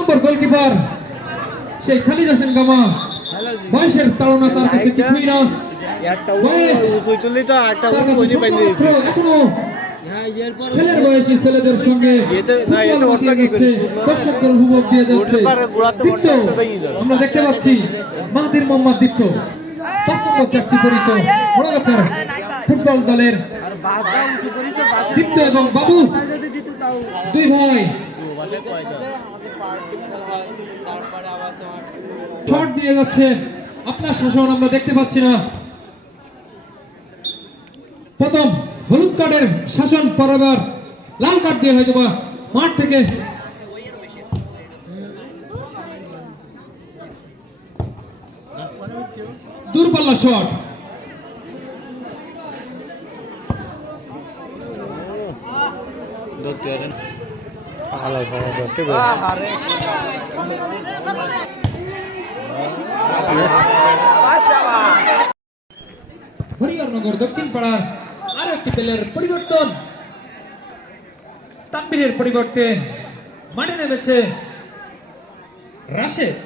নম্বর goalkeeper সেই Khalid Hossain gamma. বয়সের তাড়না তার কাছে কিছুই না। এখনো ছেলের বয়সী ছেলেদের সঙ্গে দর্শকদের উপভোগ দিয়ে যাচ্ছে। দীপ্ত আমরা দেখতে পাচ্ছি মাহাদির মোহাম্মদ দীপ্ত 5 নম্বর জার্সি পরিত বড়গাছার ফুটবল দলের দীপ্ত এবং বাবু দুই ভাই শট দিয়ে যাচ্ছে। আপনার শাসন আমরা দেখতে পাচ্ছি না। প্রথম হলুদ কার্ডের শাসন পরবার লাল কার্ড দিয়ে হয়তো বা মাঠ থেকে দূরপাল্লা শট। হরিহরনগর দক্ষিণ পাড়ার আর একটি দলের পরিবর্তন। তানভীরের পরিবর্তে মাঠে নেমেছে রাশেদ।